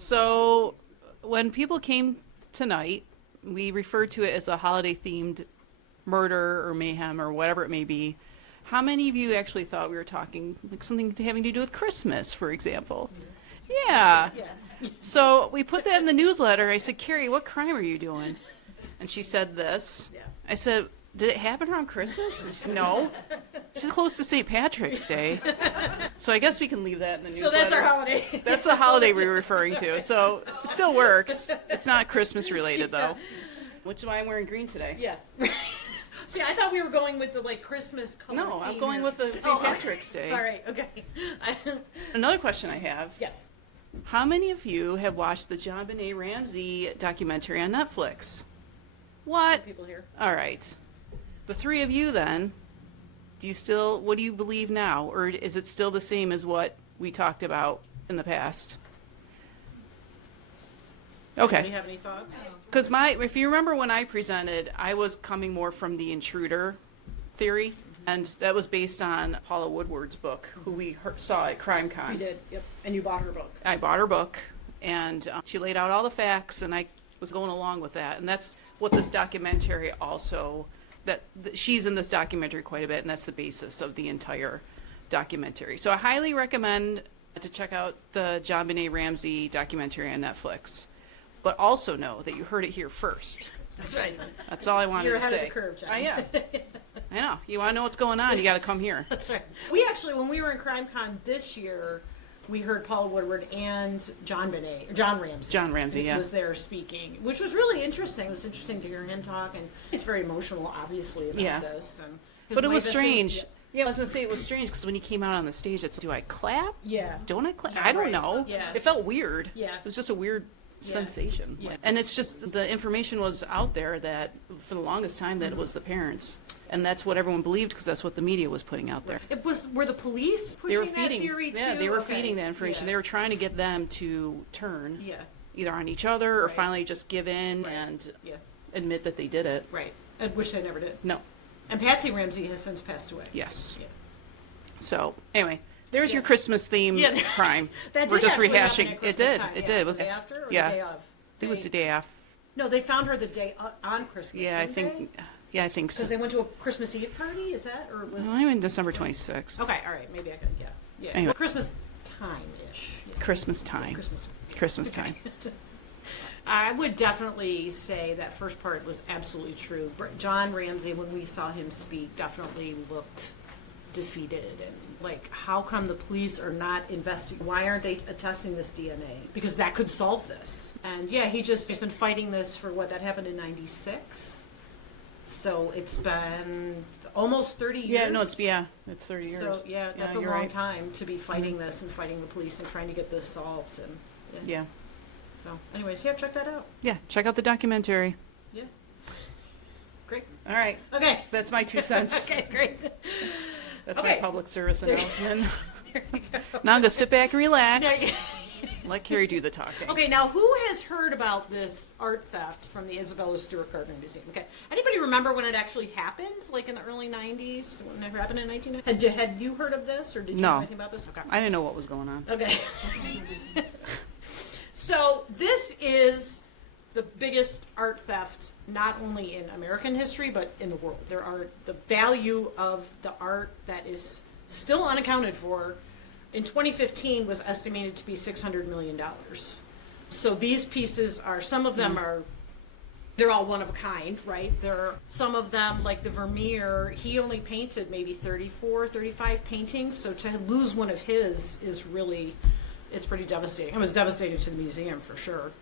So when people came tonight, we referred to it as a holiday-themed murder or mayhem or whatever it may be. How many of you actually thought we were talking like something having to do with Christmas, for example? Yeah. So we put that in the newsletter. I said, Carrie, what crime are you doing? And she said this. I said, did it happen around Christmas? She said, no. She's close to St. Patrick's Day. So I guess we can leave that in the newsletter. So that's our holiday. That's the holiday we're referring to. So it still works. It's not Christmas related, though. Which is why I'm wearing green today. Yeah. See, I thought we were going with the Christmas color. No, I'm going with the St. Patrick's Day. All right, okay. Another question I have. Yes. How many of you have watched the JonBenet Ramsey documentary on Netflix? What? People here. All right. The three of you then, what do you believe now? Or is it still the same as what we talked about in the past? Okay. Do you have any thoughts? Because if you remember when I presented, I was coming more from the intruder theory, and that was based on Paula Woodward's book, who we saw at CrimeCon. We did, yep. And you bought her book. I bought her book, and she laid out all the facts, and I was going along with that. And that's what this documentary also, she's in this documentary quite a bit, and that's the basis of the entire documentary. So I highly recommend to check out the JonBenet Ramsey documentary on Netflix. But also know that you heard it here first. That's right. That's all I wanted You're to say. ahead of the curve, John. I am. I know. You want to know what's going on, you got to come here. That's right. We actually, when we were in CrimeCon this year, we heard Paula Woodward and John Ramsey. John Ramsey, yeah. Was there speaking, which was really interesting. It was interesting to hear him talk, and he's very emotional, obviously, about this. And but it was strange. Yeah, I was going to say it was strange because when he came out on the stage, it's, do I clap? Yeah. Don't I clap? Yeah, I don't right. know. Yeah. It felt weird. Yeah. It was just a weird sensation. Yeah. And it's just the information was out there that for the longest time that it was the parents. And that's what everyone believed because that's what the media was putting out there. Were the police pushing that theory too? Yeah, they were Okay. feeding that information. Yeah. They were trying to get them to turn Yeah. either on each other or Right. finally just give in Right. and Yeah. admit that they did it. Right. Which they never did. No. And Patsy Ramsey has since passed away. Yes. Yeah. So anyway, there's your Christmas theme crime. That We're did just actually happen rehashing. at It Christmas did. time. It Yeah. did. It was the day after or yeah. the day of? I think it was the day after. No, they found her the day on Christmas. Yeah, I didn't think. Yeah, I think so. Because they went to a Christmas Eve party. Is that or was? No, I'm in December 26th. Okay, all right, maybe I could. Yeah. Anyway. Well, Christmas time ish. Yeah. Christmas time. Christmas time. Christmas time. I would definitely say that first part was absolutely true. John Ramsey, when we saw him speak, definitely looked defeated and like, how come the police are not investigating? Why aren't they attesting this DNA? Because that could solve this. And yeah, he's been fighting this for that happened in '96. So it's been almost 30 years. Yeah, no, it's 30 years. So yeah, that's a you're long right. time to be fighting this and fighting the police and trying to get this solved. And Yeah. So, anyways, yeah, check that out. Yeah, check out the documentary. Yeah. Great. All right. Okay. That's my 2 cents. Okay, great. That's Okay. my public service announcement. There you go. Now I'm going to sit back and relax. Let Carrie do the talking. Okay, now who has heard about this art theft from the Isabella Stewart Gardner Museum? Okay, anybody remember when it actually happened, like in the early 90s, when it happened in 1990? Had you heard of this, or did you know anything about this? Okay. I didn't know what was going on. Okay. So this is the biggest art theft, not only in American history, but in the world. The value of the art that is still unaccounted for in 2015 was estimated to be $600 million. So these pieces some of them they're all one of a kind, right? Some of them, like the Vermeer, he only painted maybe 34, 35 paintings. So to lose one of his is really, it's pretty devastating. It was devastating to the museum for sure.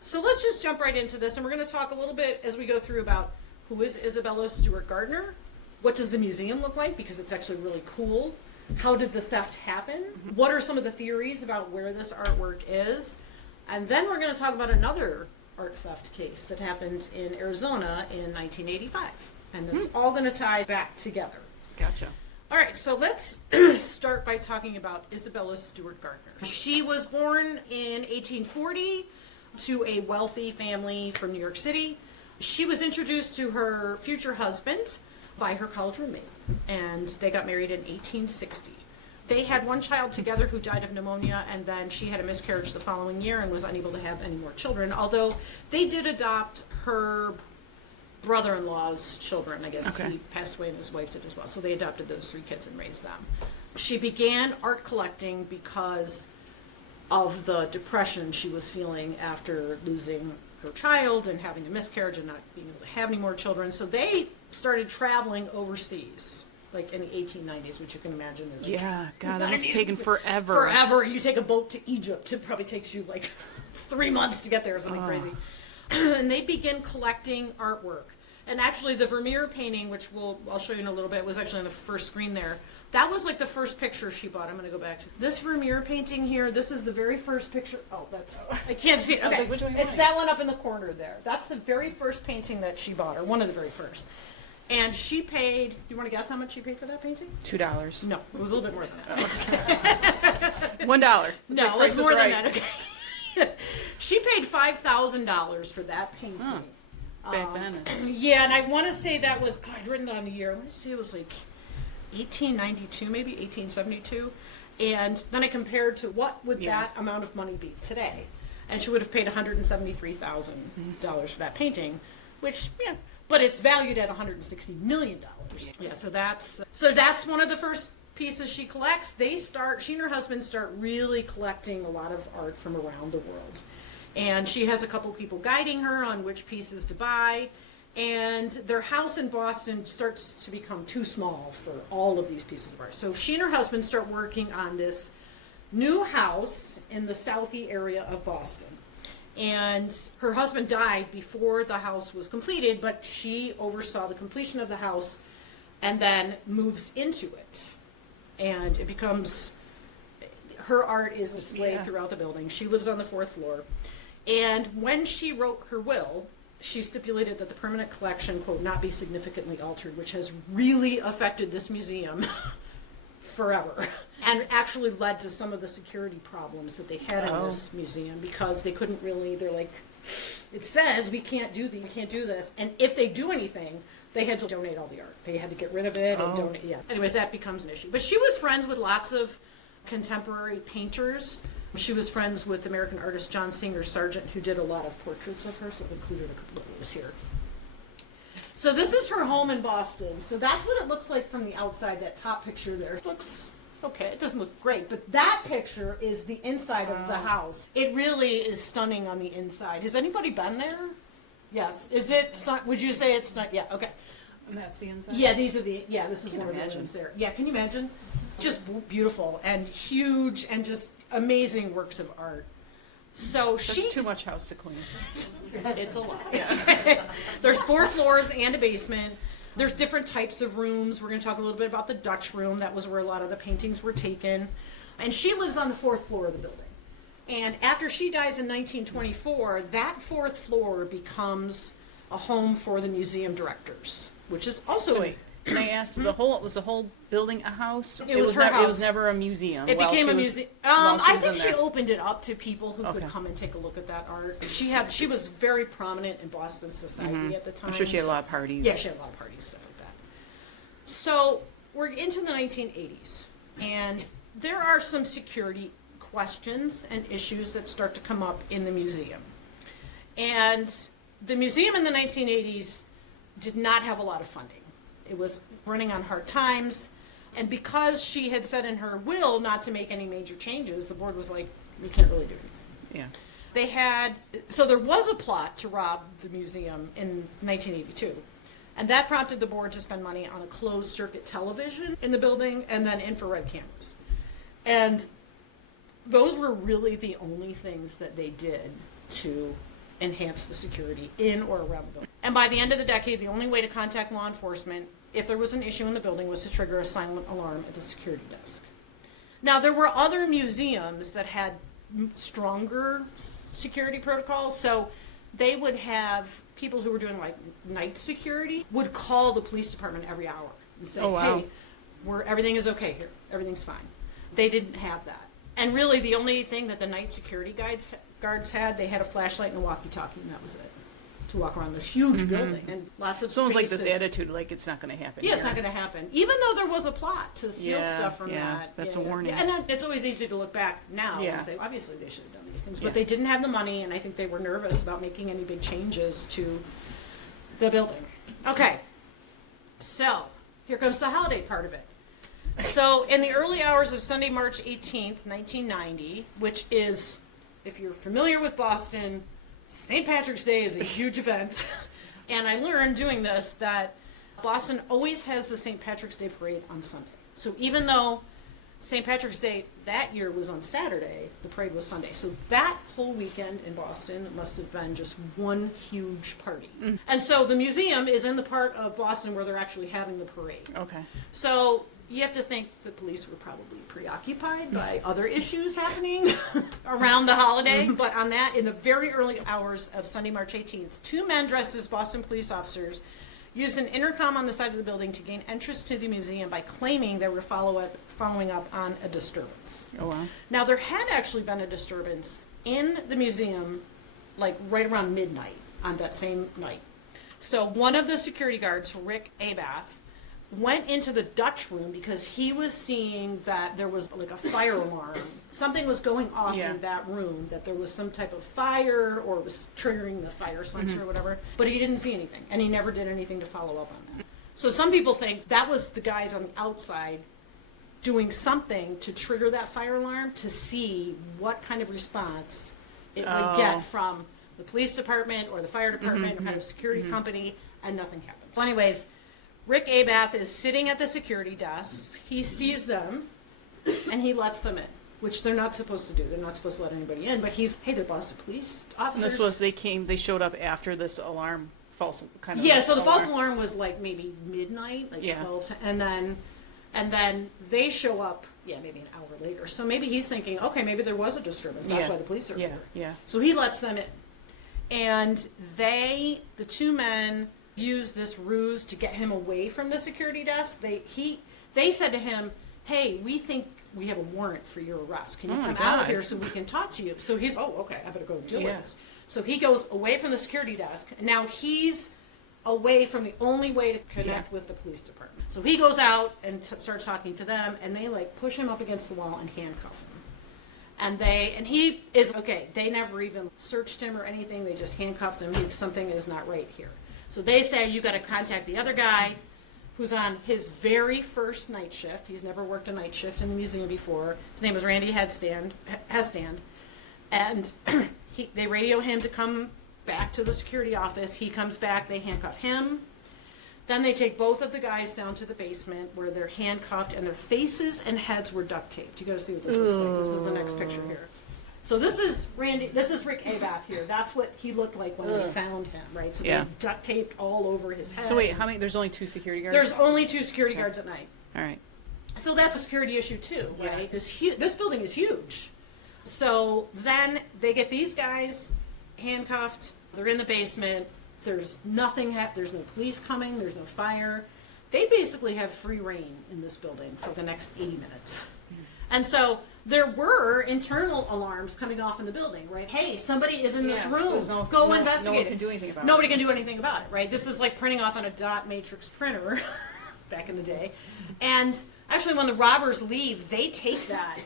So let's just jump right into this, and we're going to talk a little bit as we go through about who is Isabella Stewart Gardner, what does the museum look like, because it's actually really cool, how did the theft happen, what are some of the theories about where this artwork is, and then we're going to talk about another art theft case that happened in Arizona in 1985, and that's all going to tie back together. Gotcha. All right, so let's start by talking about Isabella Stewart Gardner. She was born in 1840 to a wealthy family from New York City. She was introduced to her future husband by her college roommate, and they got married in 1860. They had one child together who died of pneumonia, and then she had a miscarriage the following year and was unable to have any more children, although they did adopt her brother-in-law's children. I guess he passed away and his wife did as well. So they adopted those 3 kids and raised them. She began art collecting because of the depression she was feeling after losing her child and having a miscarriage and not being able to have any more children. So they started traveling overseas, like in the 1890s, which you can imagine is like, Yeah, God, that was taken forever. Forever. You take a boat to Egypt, it probably takes you like 3 months to get there or something crazy. And they begin collecting artwork. And actually the Vermeer painting, which I'll show you in a little bit, was actually on the first screen there. That was like the first picture she bought. I'm going to go back to this Vermeer painting here. This is the very first picture. Oh, I can't see it. Okay. Like, which one it's that one up in the corner there. That's the very first painting that she bought, or one of the very first. And she paid, do you want to guess how much she paid for that painting? $2. No, it was a little bit more than that. $1. No, it was more than that. Okay. She paid $5,000 for that painting. Huh. Back then. Yeah, and I want to say that was, I'd written down the year. I want to say it was like 1892, maybe 1872. And then I compared to what would that amount of money be today. And she would have paid $173,000 for that painting, which, but it's valued at $160 million. Yeah, so that's one of the first pieces she collects. She and her husband start really collecting a lot of art from around the world. And she has a couple people guiding her on which pieces to buy. And their house in Boston starts to become too small for all of these pieces of art. So she and her husband start working on this new house in the Southie area of Boston. And her husband died before the house was completed, but she oversaw the completion of the house and then moves into it. And it becomes, her art is displayed throughout the building. She lives on the 4th floor. And when she wrote her will, she stipulated that the permanent collection, quote, not be significantly altered, which has really affected this museum forever, and actually led to some of the security problems that they had in this museum, because they couldn't really, they're like, it says we can't do this, and if they do anything, they had to donate all the art. They had to get rid of it and donate, Anyways, that becomes an issue. But she was friends with lots of contemporary painters. She was friends with American artist John Singer Sargent, who did a lot of portraits of her, so I've included a couple of those here. So this is her home in Boston. So that's what it looks like from the outside, that top picture there. It looks okay. It doesn't look great, but that picture is the inside of the house. It really is stunning on the inside. Has anybody been there? Yes. Is it, would you say it's not? Yeah, okay. And that's the inside? Yeah, this is one of the rooms there. Yeah, can you imagine? Just beautiful and huge and just amazing works of art. So That's too much house to clean. It's a lot. Yeah. There's 4 floors and a basement. There's different types of rooms. We're going to talk a little bit about the Dutch room. That was where a lot of the paintings were taken. And she lives on the 4th floor of the building. And after she dies in 1924, that 4th floor becomes a home for the museum directors, which is also... So wait, can I ask, was the whole building a house? It was her house. It was never a museum. It became a museum. I think she there. opened it up to people who could come and take a look at that art. She was very prominent in Boston society at the time. I'm sure she had a lot of parties. Yeah, she had a lot of parties, stuff like that. So we're into the 1980s, and there are some security questions and issues that start to come up in the museum. And the museum in the 1980s did not have a lot of funding. It was running on hard times, and because she had said in her will not to make any major changes, the board was like, we can't really do anything. Yeah. So there was a plot to rob the museum in 1982, and that prompted the board to spend money on a closed circuit television in the building and then infrared cameras. And those were really the only things that they did to enhance the security in or around the building. And by the end of the decade, the only way to contact law enforcement if there was an issue in the building was to trigger a silent alarm at the security desk. Now, there were other museums that had stronger security protocols, so they would have people who were doing like night security would call the police department every hour and say, hey, everything is okay here, everything's fine. They didn't have that. And really the only thing that the night security guards had, they had a flashlight and a walkie-talkie, and that was it. to walk around this huge building and lots of It's almost like this spaces. attitude, like it's not going to happen. Yeah, it's here. not going to happen. Even though there was a plot to steal stuff from that. That's a warning. And then it's always easy to look back now Yeah. and say, obviously they should have done these things. Yeah. But they didn't have the money, and I think they were nervous about making any big changes to the building. Okay, so here comes the holiday part of it. So in the early hours of Sunday, March 18th, 1990, which is, if you're familiar with Boston, St. Patrick's Day is a huge event. And I learned doing this that Boston always has the St. Patrick's Day parade on Sunday. So even though St. Patrick's Day that year was on Saturday, the parade was Sunday. So that whole weekend in Boston must have been just one huge party. And so the museum is in the part of Boston where they're actually having the parade. Okay. So you have to think the police were probably preoccupied by other issues happening around the holiday. But on that, in the very early hours of Sunday, March 18th, two men dressed as Boston police officers used an intercom on the side of the building to gain entrance to the museum by claiming they were following up on a disturbance. Oh, wow. Now, there had actually been a disturbance in the museum, like right around midnight on that same night. So one of the security guards, Rick Abath, went into the Dutch room because he was seeing that there was like a fire alarm. Something was going off Yeah. in that room, that there was some type of fire or it was triggering the fire sensor or whatever. But he didn't see anything, and he never did anything to follow up on that. So some people think that was the guys on the outside doing something to trigger that fire alarm to see what kind of response it would get from the police department or the fire department or kind of security company, and nothing happened. So anyways, Rick Abath is sitting at the security desk. He sees them, and he lets them in, which they're not supposed to do. They're not supposed to let anybody in, but hey, they're Boston police And officers. this was, they showed up after this alarm, false kind of. Yeah, so the false alarm was like maybe midnight, like Yeah. 12 to, and then they show up, maybe an hour later. So maybe he's thinking, okay, maybe there was a disturbance. That's Yeah. why the police are here. Yeah. So he lets them in. And the two men, use this ruse to get him away from the security desk. They said to him, hey, we think we have a warrant for your arrest. Can you come out of here so we can talk to you? So he's, okay, I better go deal with this. So he goes away from the security desk, and now he's away from the only way to connect with the police department. So he goes out and starts talking to them, and they like push him up against the wall and handcuff him. And he is, okay, they never even searched him or anything. They just handcuffed him. Something is not right here. So they say, you got to contact the other guy who's on his very first night shift. He's never worked a night shift in the museum before. His name was Randy Hestand. And they radio him to come back to the security office. He comes back. They handcuff him. Then they take both of the guys down to the basement where they're handcuffed and their faces and heads were duct taped. You got to see what this looks like. This is the next picture here. So this is Rick Abath here. That's what he looked like when we found him, right? So they duct taped all over his head. So wait, how many? There's only 2 security guards. There's only 2 security guards at night. All right. So that's a security issue too, right? This building is huge. So then they get these guys handcuffed. They're in the basement. There's nothing. There's no police coming. There's no fire. They basically have free reign in this building for the next 80 minutes. And so there were internal alarms coming off in the building, right? Hey, somebody is in this room. Go investigate. No one can do anything about it. Nobody can do anything about it, right? This is like printing off on a dot matrix printer back in the day. And actually, when the robbers leave, they take that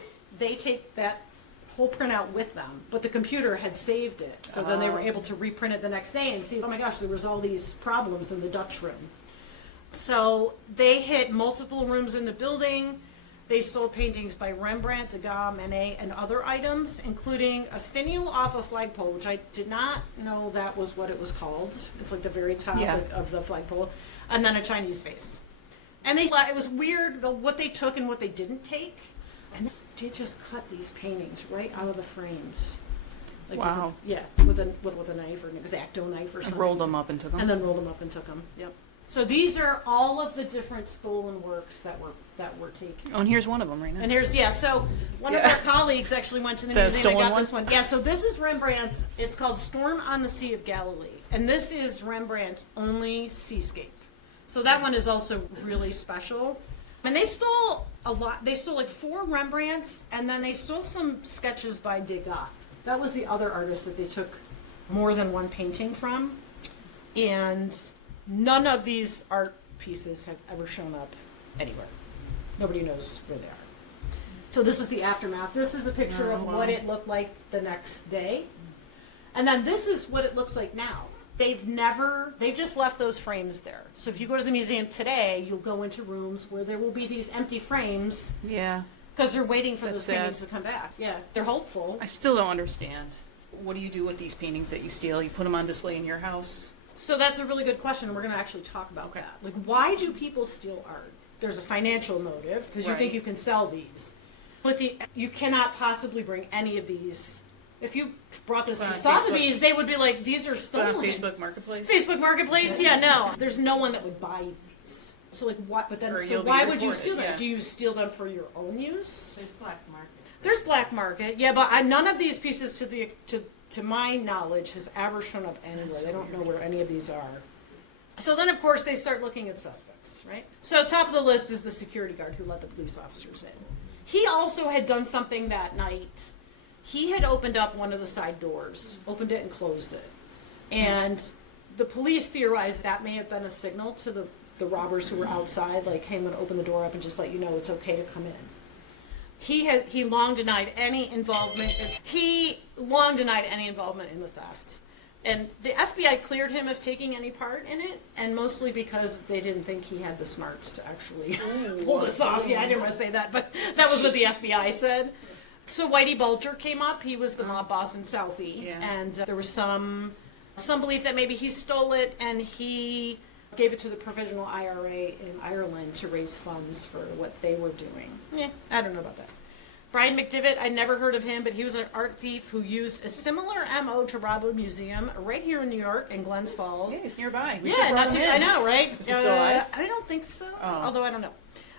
whole printout with them. But the computer had saved it, so then they were able to reprint it the next day and see, oh my gosh, there was all these problems in the Dutch room. So they hit multiple rooms in the building. They stole paintings by Rembrandt, Degas, Manet, and other items, including a finial off a flagpole, which I did not know that was what it was called. It's like the very top of the flagpole. And then a Chinese face. And it was weird what they took and what they didn't take. And they just cut these paintings right out of the frames. Like wow. With a knife or an X-Acto knife or something. And rolled them up and took them. And then rolled them up and took them. Yep. So these are all of the different stolen works that were taken. Oh, and here's one of them right now. And so one of our colleagues actually went to the museum and got this one. Yeah, so this is Rembrandt's, it's called Storm on the Sea of Galilee. And this is Rembrandt's only seascape. So that one is also really special. And they stole a lot. They stole like 4 Rembrandts, and then they stole some sketches by Degas. That was the other artist that they took more than one painting from. And none of these art pieces have ever shown up anywhere. Nobody knows where they are. So this is the aftermath. This is a picture of what it looked like the next day. And then this is what it looks like now. They've just left those frames there. So if you go to the museum today, you'll go into rooms where there will be these empty frames. Yeah. Because they're waiting for That's those paintings to come back. Yeah, they're hopeful. I still don't understand. What do you do with these paintings that you steal? You put them on display in your house? So that's a really good question, and we're going to actually talk about that. Like, why do people steal art? There's a financial motive, because you think you can sell these. You cannot possibly bring any of these. If you brought this to Sotheby's, they would be like, these are stolen. On Facebook Marketplace? Facebook Marketplace? Yeah, no. There's no one that would buy these. So, like, what? But then, so why would you steal them? Yeah. Do you steal them for your own use? There's black market. There's black market, yeah, but none of these pieces, to my knowledge, has ever shown up anywhere. They don't know where any of these are. So then, of course, they start looking at suspects, right? So top of the list is the security guard who let the police officers in. He also had done something that night. He had opened up one of the side doors, opened it and closed it. And the police theorized that may have been a signal to the robbers who were outside, like, hey, I'm going to open the door up and just let you know it's okay to come in. He long denied any involvement. He long denied any involvement in the theft. And the FBI cleared him of taking any part in it, and mostly because they didn't think he had the smarts to actually pull this off. Yeah, I didn't want to say that, but that was what the FBI said. So Whitey Bulger came up. He was the mob boss in Southie, and there was some belief that maybe he stole it, and he gave it to the Provisional IRA in Ireland to raise funds for what they were doing. I don't know about that. Brian McDivitt, I'd never heard of him, but he was an art thief who used a similar MO to rob a museum right here in New York, in Glens Falls. Yeah, he's nearby. I know, right? Is he still alive? I don't think so, Oh. although I don't know.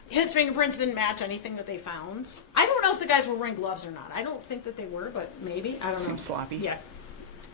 His fingerprints didn't match anything that they found. I don't know if the guys were wearing gloves or not. I don't think that they were, but maybe. I don't know. Seems sloppy. Yeah,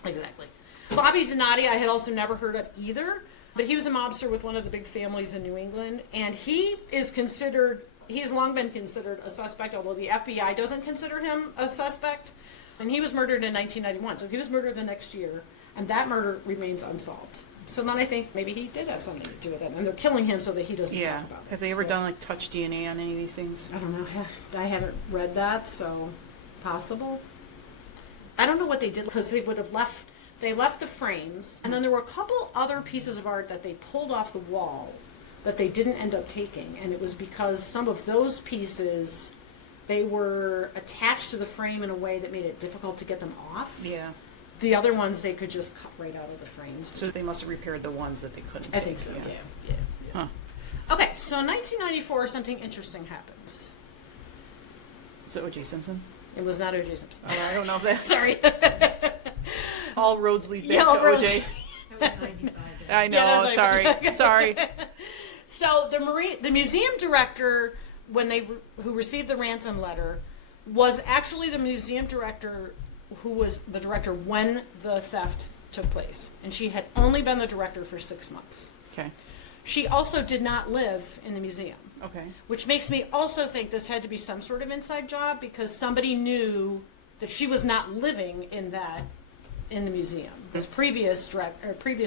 exactly. Bobby Donati, I had also never heard of either, but he was a mobster with one of the big families in New England, and he has long been considered a suspect, although the FBI doesn't consider him a suspect. And he was murdered in 1991, so he was murdered the next year, and that murder remains unsolved. So then I think maybe he did have something to do with it, and they're killing him so that he doesn't talk about it. Have they ever done like touch DNA on any of these things? I don't know. I haven't read that, so possible. I don't know what they did, because they would have left. They left the frames, and then there were a couple other pieces of art that they pulled off the wall that they didn't end up taking, and it was because some of those pieces, they were attached to the frame in a way that made it difficult to get them off. Yeah. The other ones they could just cut right out of the frames. So they must have repaired the ones that they couldn't I take. think so, yeah. Huh. Okay, so in 1994, something interesting happens. Is it O.J. Simpson? It was not O.J. Simpson. Oh, I don't know if that's... Sorry. All roads lead back Yeah, all to roads- O.J. That was 95. I know, Yeah, that's like- sorry. So the museum director, who received the ransom letter, was actually the museum director who was the director when the theft took place, and she had only been the director for 6 months. Okay. She also did not live in the museum, Okay. which makes me also think this had to be some sort of inside job, because somebody knew that she was not living in the museum, as previous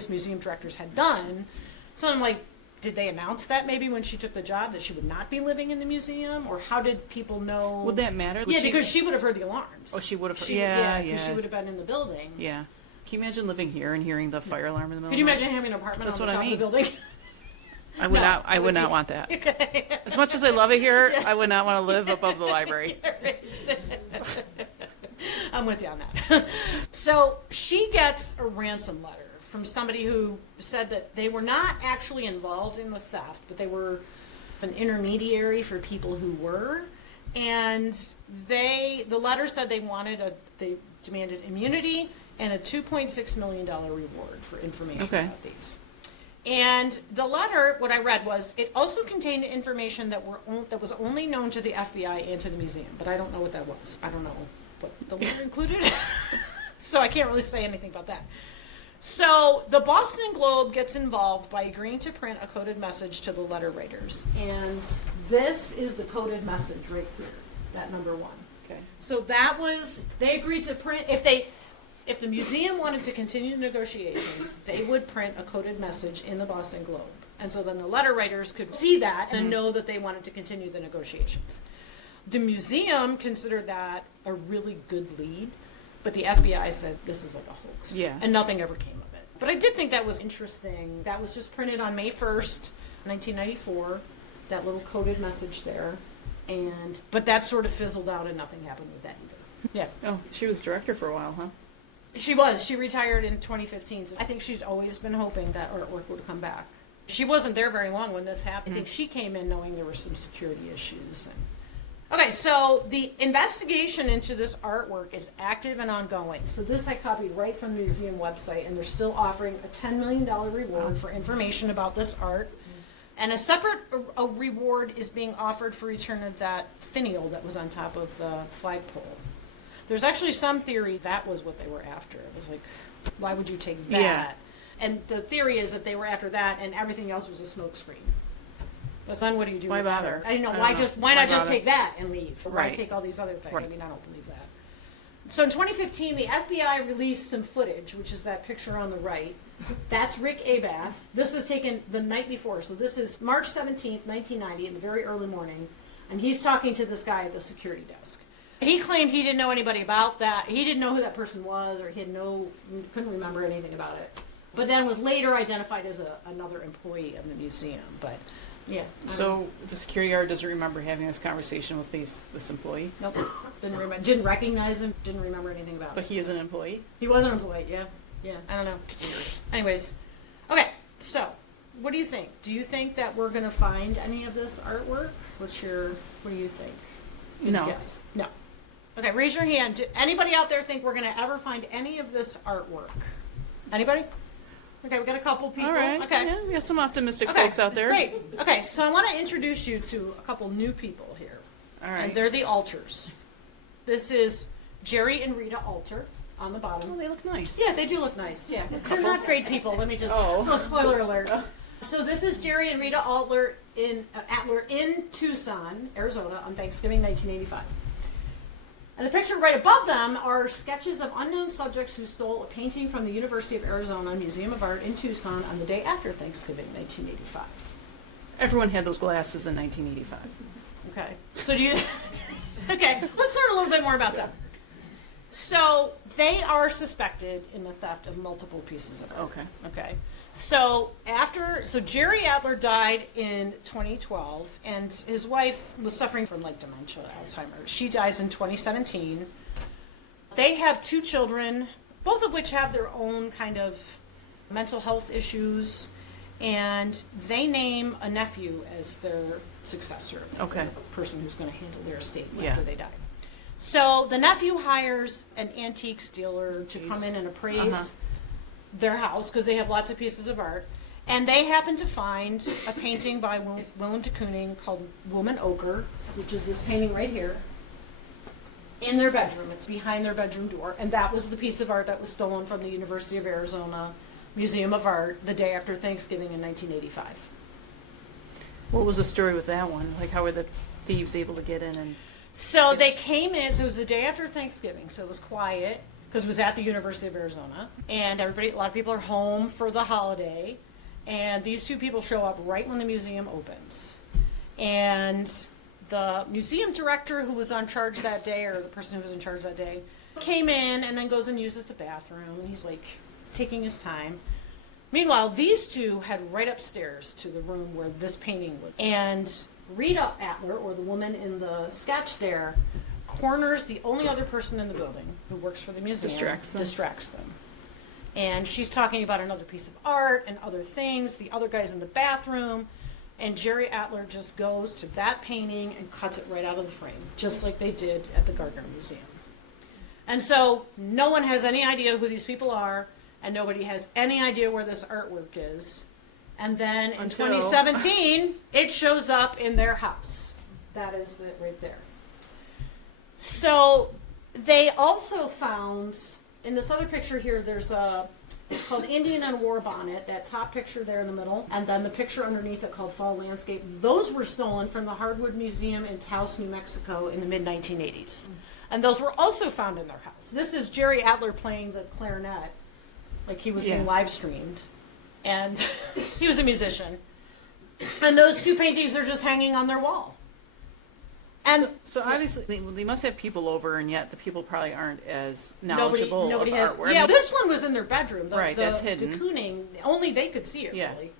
museum directors had done. So I'm like, did they announce that maybe when she took the job, that she would not be living in the museum, or how did people know? Would that matter? Yeah, because she would have heard the alarms. Oh, she would have. Yeah, because she would have been in the building. Yeah. Can you imagine living here and hearing the fire alarm in the middle? Could you of the imagine having an apartment That's on the what I top of the mean. building? I would No, not. I it would would not be- want that. Okay. As much as I love it here, I would not want to live above the library. I'm with you on that. So she gets a ransom letter from somebody who said that they were not actually involved in the theft, but they were an intermediary for people who were. And the letter said they demanded immunity and a $2.6 million reward for information about these. And the letter, what I read was, it also contained information that was only known to the FBI and to the museum, but I don't know what that was. I don't know what the letter included, so I can't really say anything about that. So the Boston Globe gets involved by agreeing to print a coded message to the letter writers, and this is the coded message right here, that number 1. Okay. So they agreed to print, if the museum wanted to continue the negotiations, they would print a coded message in the Boston Globe. And so then the letter writers could see that and know that they wanted to continue the negotiations. The museum considered that a really good lead, but the FBI said this is like a hoax. Yeah. And nothing ever came of it. But I did think that was interesting. That was just printed on May 1st, 1994, that little coded message there. But that sort of fizzled out and nothing happened with that either. Yeah. Oh, she was director for a while, huh? She was. She retired in 2015. So I think she's always been hoping that artwork would come back. She wasn't there very long when this happened. I think she came in knowing there were some security issues. Okay, so the investigation into this artwork is active and ongoing. So this I copied right from the museum website, and they're still offering a $10 million reward for information about this art. And a separate reward is being offered for return of that finial that was on top of the flagpole. There's actually some theory that was what they were after. It was like, why would you take that? Yeah. And the theory is that they were after that, and everything else was a smokescreen. But son, what do you do? Why with bother? that? I don't know. I don't know. Why not just bother? take that and leave? Why Right. take all these other things? Right. I mean, I don't believe that. So in 2015, the FBI released some footage, which is that picture on the right. That's Rick Abath. This was taken the night before. So this is March 17th, 1990, in the very early morning. And he's talking to this guy at the security desk. He claimed he didn't know anybody about that. He didn't know who that person was, or couldn't remember anything about it. But then was later identified as another employee of the museum. But yeah. So the security guard doesn't remember having this conversation with this employee? Nope. Didn't recognize him. Didn't remember anything about But it. he is an employee? He was an employee. Yeah. Yeah. I don't know. Anyways, okay. So, what do you think? Do you think that we're going to find any of this artwork? What do you think? No. Yes. No. Okay. Raise your hand. Anybody out there think we're going to ever find any of this artwork? Anybody? Okay, we got a couple people. All right. Okay. Yeah, we got some optimistic Okay, folks out there. Great. Okay, so I want to introduce you to a couple new people here. All right. And they're the Alters. This is Jerry and Rita Alter on the bottom. Oh, they look nice. Yeah, they do look nice. Yeah, they're not great people. Let me just. Oh. Spoiler alert. So this is Jerry and Rita Alter in Tucson, Arizona, on Thanksgiving 1985. And the picture right above them are sketches of unknown subjects who stole a painting from the University of Arizona Museum of Art in Tucson on the day after Thanksgiving 1985. Everyone had those glasses in 1985. Okay. So do you? Okay. Let's learn a little bit more about them. So they are suspected in the theft of multiple pieces of art. Okay. Okay. So Jerry Adler died in 2012, and his wife was suffering from like dementia, Alzheimer's. She dies in 2017. They have 2 children, both of which have their own kind of mental health issues, and they name a nephew as their successor, Okay. the person who's going to handle their estate Yeah. after they die. So the nephew hires an antiques dealer to come in and appraise their house because they have lots of pieces of art. And they happen to find a painting by Willem de Kooning called Woman-Ochre, which is this painting right here, in their bedroom. It's behind their bedroom door. And that was the piece of art that was stolen from the University of Arizona Museum of Art the day after Thanksgiving in 1985. What was the story with that one? Like, how were the thieves able to get in and... So they came in, so it was the day after Thanksgiving, so it was quiet, because it was at the University of Arizona, and a lot of people are home for the holiday, and these 2 people show up right when the museum opens. And the museum director who was on charge that day, or the person who was in charge that day, came in and then goes and uses the bathroom, and he's like taking his time. Meanwhile, these 2 head right upstairs to the room where this painting was. And Rita Alter, or the woman in the sketch there, corners the only other person in the building who works for the museum. Distracts them. And she's talking about another piece of art and other things. The other guy's in the bathroom. And Jerry Adler just goes to that painting and cuts it right out of the frame, just like they did at the Gardner Museum. And so no one has any idea who these people are, and nobody has any idea where this artwork is. And then in 2017, it shows up in their house. That is it right there. So they also found, in this other picture here, it's called Indian and War Bonnet, that top picture there in the middle, and then the picture underneath it called Fall Landscape. Those were stolen from the Harwood Museum in Taos, New Mexico in the mid-1980s. And those were also found in their house. This is Jerry Adler playing the clarinet, like he was being live streamed. And he was a musician. And those two paintings are just hanging on their wall. And so obviously they must have people over, and yet the people probably aren't as knowledgeable nobody of has. artwork. Yeah, this one was in their bedroom. Right, that's hidden. De Kooning, only they could see it, really.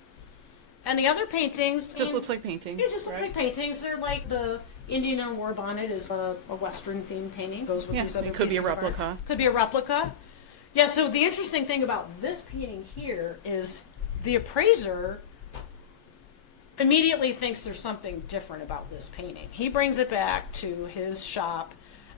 And the other paintings... Just looks like paintings. It just looks like paintings. They're like the Indian in a war bonnet is a Western-themed painting. Goes with these other it could be a pieces of art. replica. Could be a replica. Yeah, so the interesting thing about this painting here is the appraiser immediately thinks there's something different about this painting. He brings it back to his shop,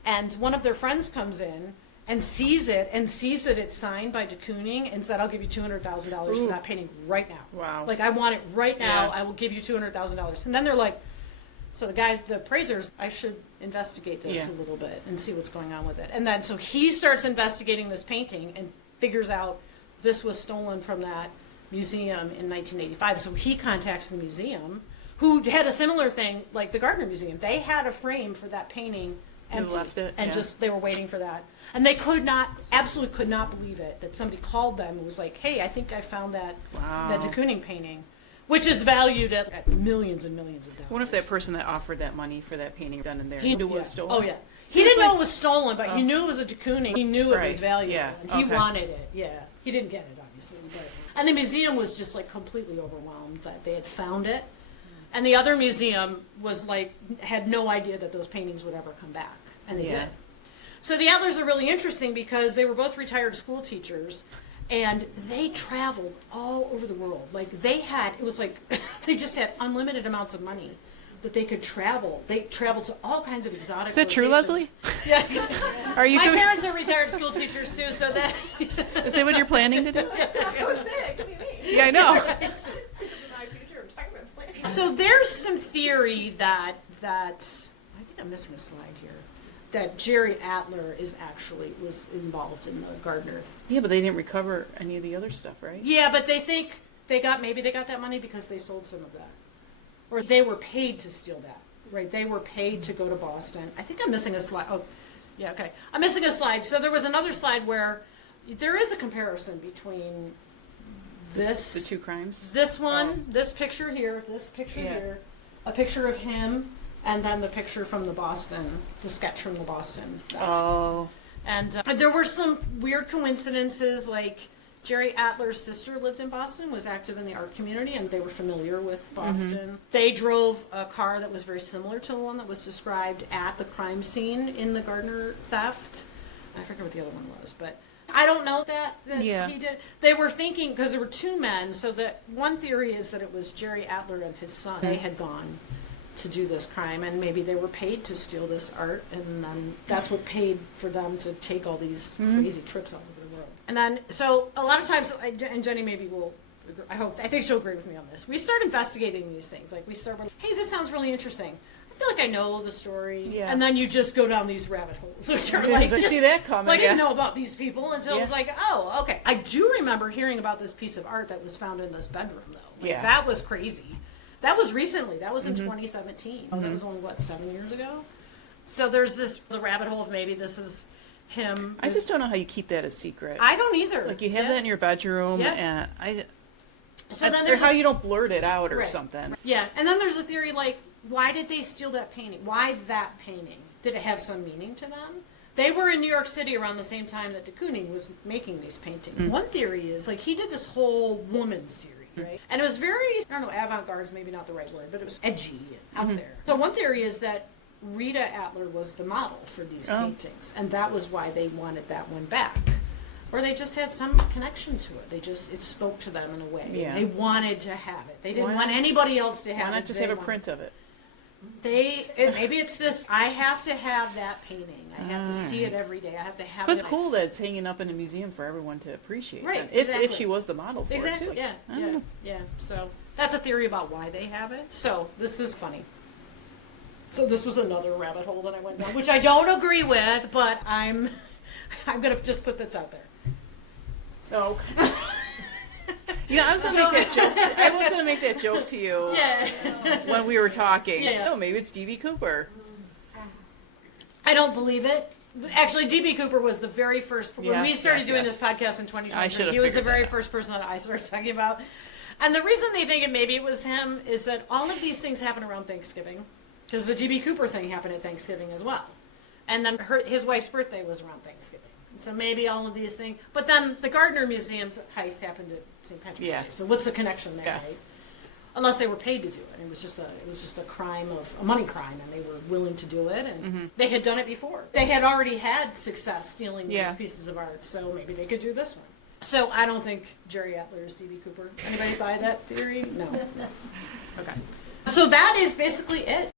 and one of their friends comes in and sees it and sees that it's signed by de Kooning and said, I'll give you $200,000 for that painting right now. Wow. Like, I want it right now. Yeah. I will give you $200,000. And then they're like, so the appraisers, I should investigate this a little bit and see what's going on with it. And then so he starts investigating this painting and figures out this was stolen from that museum in 1985. So he contacts the museum, who had a similar thing like the Gardner Museum. They had a frame for that painting empty, left it, and just they were waiting for that. And they absolutely could not believe it, that somebody called them and was like, hey, I think I found that de Kooning painting, which is valued at millions and millions of dollars. What if that person that offered that money for that painting done in there knew it was stolen? Oh, yeah. He didn't know it was stolen, but he knew it was a de Kooning. He knew it was valuable. Yeah. And he wanted it, He didn't get it, obviously. And the museum was just like completely overwhelmed that they had found it. And the other museum was like, had no idea that those paintings would ever come back. And they did. So the Adlers are really interesting because they were both retired school teachers, and they traveled all over the world. Like they just had unlimited amounts of money that they could travel. They traveled to all kinds of exotic Is that true, locations. Leslie? Yeah. Are you My parents are retired school teachers too, so that... Is that what you're planning to do? I was saying, it could be me. Yeah, I know. My future retirement plan. So there's some theory that I think I'm missing a slide here, that Jerry Adler was involved in the Gardner. Yeah, but they didn't recover any of the other stuff, right? Yeah, but they think they got that money because they sold some of that, or they were paid to steal that. Right? They were paid to go to Boston. I think I'm missing a slide. Oh, yeah, okay. I'm missing a slide. So there was another slide where there is a comparison between The two crimes? this one, this picture here, here, a picture of him, and then the picture from the sketch from the Boston theft. Oh. And there were some weird coincidences, like Jerry Adler's sister lived in Boston, was active in the art community, and they were familiar with Boston. Mm-hmm. They drove a car that was very similar to the one that was described at the crime scene in the Gardner theft. I forget what the other one was, but I don't know that he did. They were thinking, because there were two men, so that one theory is that it was Jerry Adler and his son. They had gone to do this crime, and maybe they were paid to steal this art, and then that's what paid for them to take all these crazy trips all over the world. And then, so a lot of times, and Jenny maybe will, I think she'll agree with me on this. We start investigating these things. Like we start with, hey, this sounds really interesting. I feel like I know the story, and then you just go down these rabbit holes, which are like, I see that coming. I didn't know about these people until it was like, oh, okay. I do remember hearing about this piece of art that was found in this bedroom, though. Like, that was crazy. That was recently. That was in 2017. That was only, 7 years ago? So there's the rabbit hole of maybe this is him. I just don't know how you keep that a secret. I don't either. Like you have that in your bedroom, and so then or how you don't blurt it out or something. Yeah, and then there's a theory like, why did they steal that painting? Why that painting? Did it have some meaning to them? They were in New York City around the same time that de Kooning was making these paintings. One theory is, like, he did this whole woman series, right? And it was very, I don't know, avant-garde is maybe not the right word, but it was edgy out there. So one theory is that Rita Alter was the model for these paintings, and that was why they wanted that one back. Or they just had some connection to it. It spoke to them in a way. Yeah. They wanted to have it. They didn't want anybody else to have it. Why not just have a print of it? Maybe it's this, I have to have that painting. I have to see it every day. I have to have it. But it's cool that it's hanging up in a museum for everyone to appreciate. Right, If she was the model for it, too. Yeah. So that's a theory about why they have it. So this is funny. So this was another rabbit hole that I went down, which I don't agree with, but I'm going to just put this out there. Oh. I was going to make that joke to you when we were talking. Oh, maybe it's D.B. Cooper. I don't believe it. Actually, D.B. Cooper was the very first. When we Yes, started yes, doing yes. this podcast in 2020, I should have he was the figured very that out. first person that I started talking about. And the reason they think maybe it was him is that all of these things happen around Thanksgiving, because the D.B. Cooper thing happened at Thanksgiving as well. And then his wife's birthday was around Thanksgiving. So maybe all of these things. But then the Gardner Museum heist happened at St. Patrick's Yeah. Day. So what's the connection there, Yeah. right? Unless they were paid to do it. It was just a crime a money crime, and they were willing to do it, and they had done it before. They had already had success stealing these Yeah. pieces of art, so maybe they could do this one. So I don't think Jerry Adler is D.B. Cooper. Anybody buy that theory? No. Okay. So that is basically it.